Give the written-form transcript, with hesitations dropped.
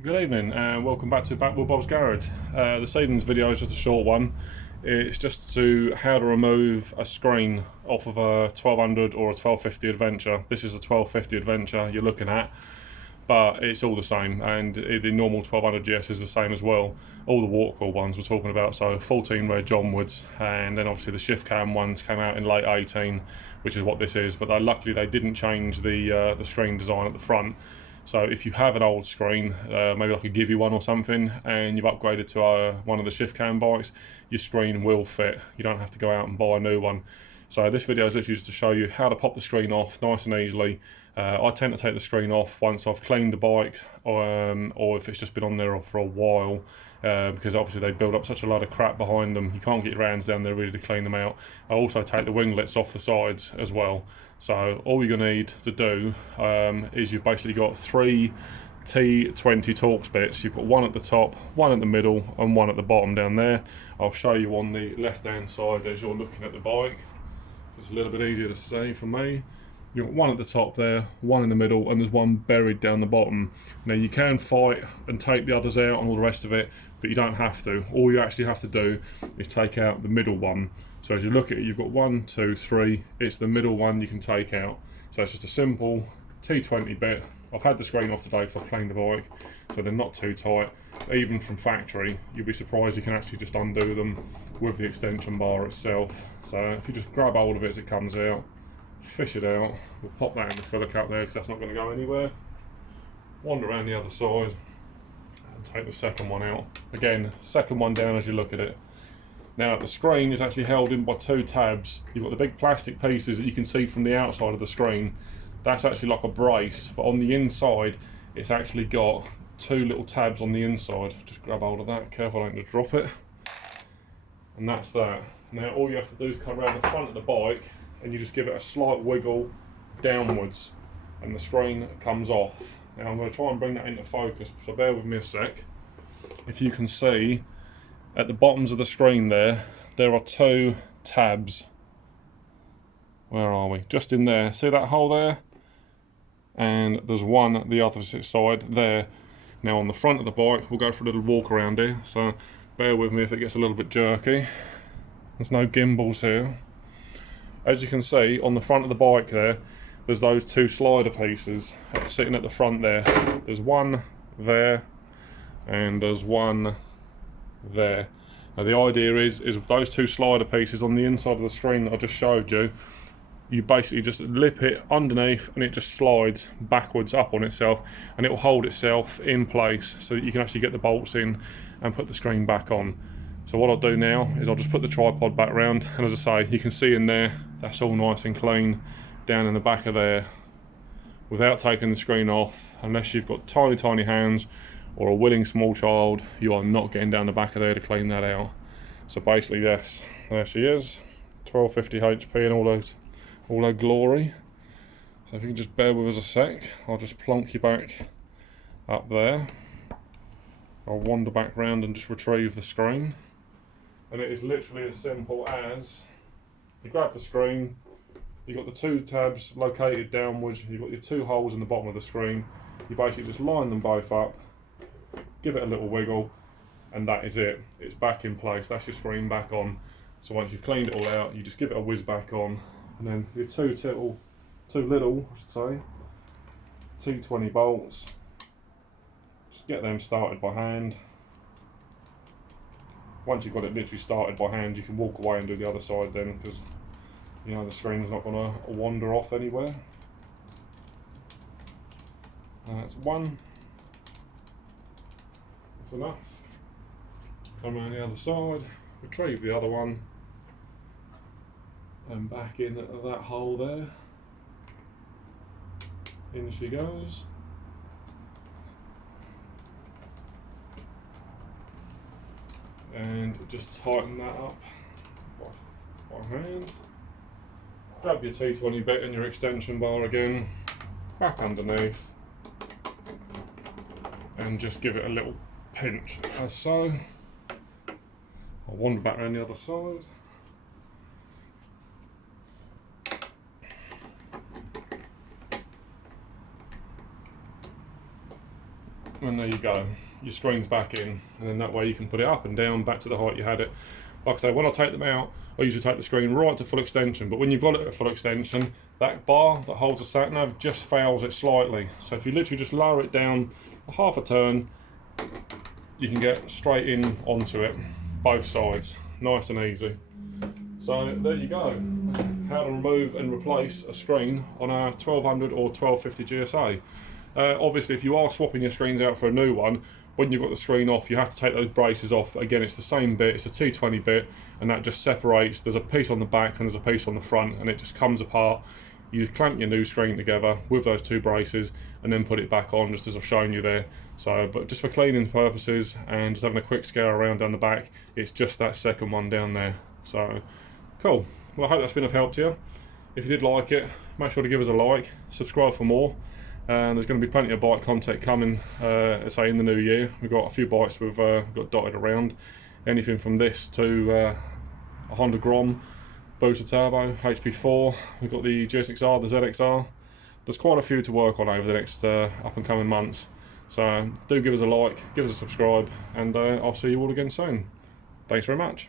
Good evening and welcome back to Back with Bob's Garage. This evening's video is just a short one. It's just to how to remove a screen off of a 1200 or a 1250 Adventure. This is a 1250 Adventure you're looking at, but it's all the same, and the normal 1200 GS is the same as well. All the water cooled ones we're talking about, so 14 reg onwards, and then obviously the shift cam ones came out in late 18, which is what this is, but luckily they didn't change the screen design at the front. So if you have an old screen, maybe I could give you one or something, and you've upgraded to one of the shift cam bikes, your screen will fit. You don't have to go out and buy a new one. So this video is literally just to show you how to pop the screen off nice and easily. I tend to take the screen off once I've cleaned the bike, or if it's just been on there for a while, because obviously they build up such a lot of crap behind them. You can't get your hands down there really to clean them out. I also take the winglets off the sides as well. So all you're going to need to do is you've basically got three T20 Torx bits. You've got one at the top, one at the middle, and one at the bottom down there. I'll show you on the left hand side as you're looking at the bike. It's a little bit easier to see for me. You've got one at the top there, one in the middle, and there's one buried down the bottom. Now you can fight and take the others out and all the rest of it, but you don't have to. All you actually have to do is take out the middle one. So as you look at it, you've got 1, 2, 3. It's the middle one you can take out. So it's just a simple T20 bit. I've had the screen off today because I've cleaned the bike, so they're not too tight. Even from factory, you'll be surprised you can actually just undo them with the extension bar itself. So if you just grab hold of it as it comes out, fish it out, we'll pop that in the filler cap there because that's not going to go anywhere. Wander around the other side and take the second one out. Again, second one down as you look at it. Now the screen is actually held in by two tabs. You've got the big plastic pieces that you can see from the outside of the screen. That's actually like a brace, but on the inside it's actually got two little tabs on the inside. Just grab hold of that, careful I don't just drop it. And that's that. Now all you have to do is come around the front of the bike and you just give it a slight wiggle downwards and the screen comes off. Now I'm going to try and bring that into focus, so bear with me a sec. If you can see, at the bottoms of the screen there are two tabs. Where are we? Just in there. See that hole there? And there's one at the other side there. Now on the front of the bike, we'll go for a little walk around here, so bear with me if it gets a little bit jerky. There's no gimbals here. As you can see, on the front of the bike there's those two slider pieces sitting at the front there. There's one there, and there's one there. Now the idea is those two slider pieces on the inside of the screen that I just showed you, you basically just lip it underneath and it just slides backwards up on itself, and it will hold itself in place so that you can actually get the bolts in and put the screen back on. So what I'll do now is I'll just put the tripod back round, and as I say, you can see in there, that's all nice and clean down in the back of there without taking the screen off. Unless you've got tiny hands or a willing small child, you are not getting down the back of there to clean that out. So basically, yes, there she is, 1250 HP in all her glory. So if you can just bear with us a sec, I'll just plonk you back up there. I'll wander back round and just retrieve the screen. And it is literally as simple as you grab the screen, you've got the two tabs located downwards, you've got your two holes in the bottom of the screen, you basically just line them both up, give it a little wiggle, and that is it. It's back in place. That's your screen back on. So once you've cleaned it all out, you just give it a whiz back on, and then your two little T20 bolts, just get them started by hand. Once you've got it literally started by hand, you can walk away and do the other side then, because you know the screen's not going to wander off anywhere. That's one. That's enough. Come around the other side, retrieve the other one, and back in that hole there. In she goes. And just tighten that up by hand. Grab your T20 bit and your extension bar again, back underneath, and just give it a little pinch as so. I'll wander back around the other side. and there you go, your screen's back in, and then that way you can put it up and down back to the height you had it. Like I say, when I take them out, I usually take the screen right to full extension, but when you've got it at full extension, that bar that holds the sat nav just fails it slightly. So if you literally just lower it down a half a turn, you can get straight in onto it, both sides, nice and easy. So there you go, how to remove and replace a screen on a 1200 or 1250 GSA. Obviously, if you are swapping your screens out for a new one, when you've got the screen off, you have to take those braces off. But again, it's the same bit, it's a T20 bit, and that just separates. There's a piece on the back and there's a piece on the front, and it just comes apart. You clamp your new screen together with those two braces and then put it back on, just as I've shown you there. So, but just for cleaning purposes and just having a quick scare around down the back, it's just that second one down there. So, cool. Well, I hope that's been of help to you. If you did like it, make sure to give us a like, subscribe for more. And there's going to be plenty of bike content coming, say in the new year. We've got a few bikes we've got dotted around. Anything from this to a Honda Grom, Booster Turbo, HP4. We've got the GSXR, the ZXR. There's quite a few to work on over the next up and coming months. So do give us a like, give us a subscribe, and I'll see you all again soon. Thanks very much.